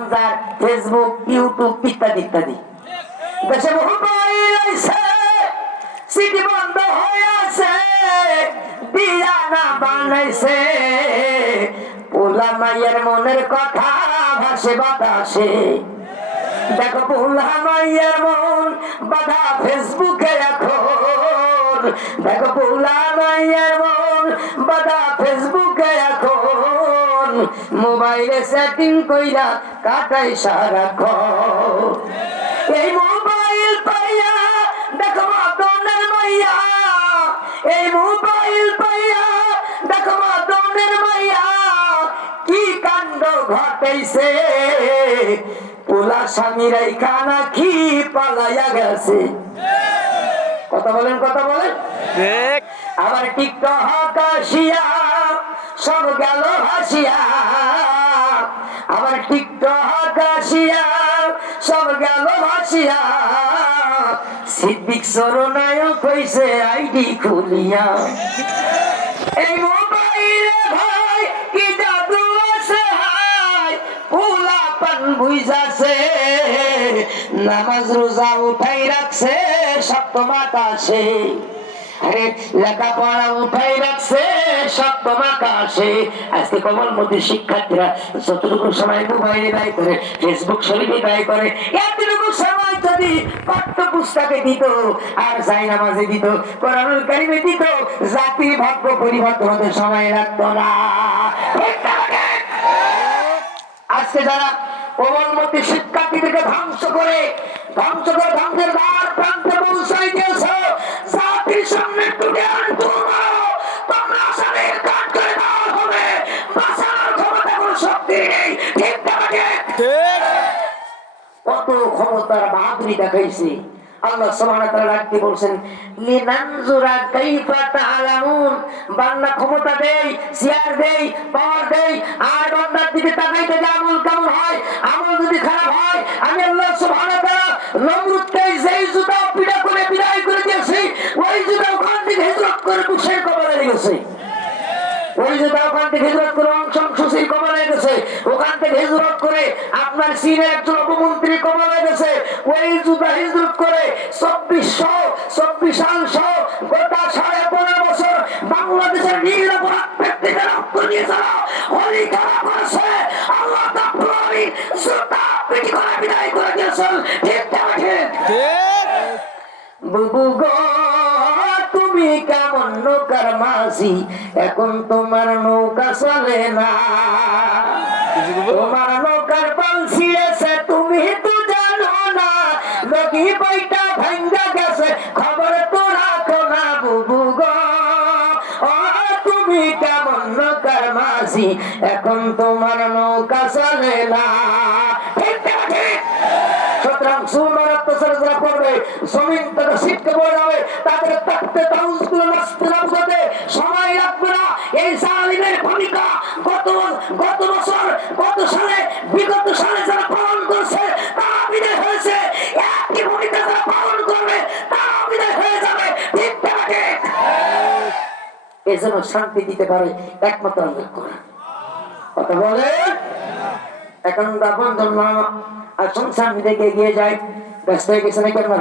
Messenger, Facebook, YouTube ইত্যাদি ইত্যাদি। দেশে মোবাইল আইছে, সিটি বন্ধ হয়ে আছে, বিয়া না বানাইছে, পোলা মায়ের মনের কথা ভাসে বাতাসে। দেখো পোলা মায়ের মন বাধা ফেসবুকে এখন, দেখো পোলা মায়ের মন বাধা ফেসবুকে এখন, মোবাইলে সেটিং কইরা কাটাই সারাক্ষণ। এই মোবাইল পাইয়া দেখো মাদনের মাইয়া, এই মোবাইল পাইয়া দেখো মাদনের মাইয়া, কি কাণ্ড ঘটাইছে, পোলা স্বামীর এই খানা কি পালাইয়া গেছে। কথা বলেন, কথা বলেন। আবার টিকটক আসিয়া সব গেল হাসিয়া, আবার টিকটক আসিয়া সব গেল হাসিয়া, সিদ্দিক সরনায়ক হইছে আইডি খুলিয়া। এই মোবাইলে ভাই কি জাদু আছে হাই, পোলা পান বুঝাছে, নামাজ রোজা উঠাই রাখছে সপ্তমাত আসে, আরে লেখাপড়া উঠাই রাখছে সপ্তমাত আসে। আজকে কমলমতি শিক্ষার্থীরা যতটুকু সময় মোবাইলে ব্যয় করে, ফেসবুক শরীফে ব্যয় করে, এতটুকু সময় যদি পাঠ্য পুস্তকে দিত আর যাই নামাজে দিত, কোরআনুল কারিমে দিত, জাতির ভাগ্য পরিবর্তন হতে সময় লাগতো না। আজকে যারা কমলমতি শিক্ষার্থীদেরকে ধ্বংস করে ধ্বংসের দ্বার প্রান্তে পৌঁছাই দিয়েছে, জাতির সামনে তুলে আনতো তোমরা আসলে কাজ করে দেওয়া হবে, বাঁচানোর ক্ষমতা কোনো শক্তি নেই। ঠিক থাকে কত ক্ষমতার বাহাদুরি দেখাইছে। আল্লাহ সুবহানাহু ওয়া তাআলা কি বলছেন, লিনানজুরা কাইফা তাআলামুন, বান্দা ক্ষমতা দেই, চেয়ার দেই, পাওয়ার দেই, আর বান্দার দিকে তাকাইতে যে আমল কেমন হয়, আমল যদি খারাপ হয়, আমি আল্লাহ সুবহানাহু ওয়া তাআলা নমরুদকে যেই জুতা পিটা করে বিদায় করে দিয়েছি, ওই জুতা ওখান থেকে হিজরত করে কুশের কবরে গেছে, ওই জুতা ওখান থেকে হিজরত করে অংশী কবরে গেছে, ওখান থেকে হিজরত করে আপনার চীনের একজন উপমন্ত্রী কবরে গেছে, ওই জুতা হিজরত করে 2400 গোটা 15.5 বছর বাংলাদেশের নিরপরাধ ব্যক্তিদের রক্ত নিয়ে যারা হলি খেলা করেছে, আল্লাহ রাব্বুল আলামিন জুতা পিটি করে বিদায় করে দিয়েছেন। ঠিক বুবু গো তুমি কেমন নৌকার মাঝি, এখন তোমার নৌকা চলে না, তোমার নৌকার পাল ছিঁড়েছে তুমি তো জানো না, নদী বইটা ভাঙ্গা গেছে খবর তো রাখো না। বুবু গো তুমি কেমন নৌকার মাঝি, এখন তোমার নৌকা চলে না। সুতরাং সুমার অত্যাচার যারা করবে, জমিন তাদের শিখতে পড়ে যাবে, তাদের থাকতে তাউজগুলো নষ্ট করতে সময় লাগবে না। এই জালিমের ভূমিকা গত বছর, গত সালে, বিগত সালে যারা পালন করছে তারা বিদায় হয়েছে, একই ভূমিকা যারা পালন করবে তারা বিদায় হয়ে যাবে। ঠিক থাকে এই জন্য শান্তি দিতে পারে একমাত্র আল্লাহ কোরআন। কথা বলে এখন আপন জন্ম আর সংসার দিকে এগিয়ে যায়, ব্যস্ত হয়ে গেছে না কেন না?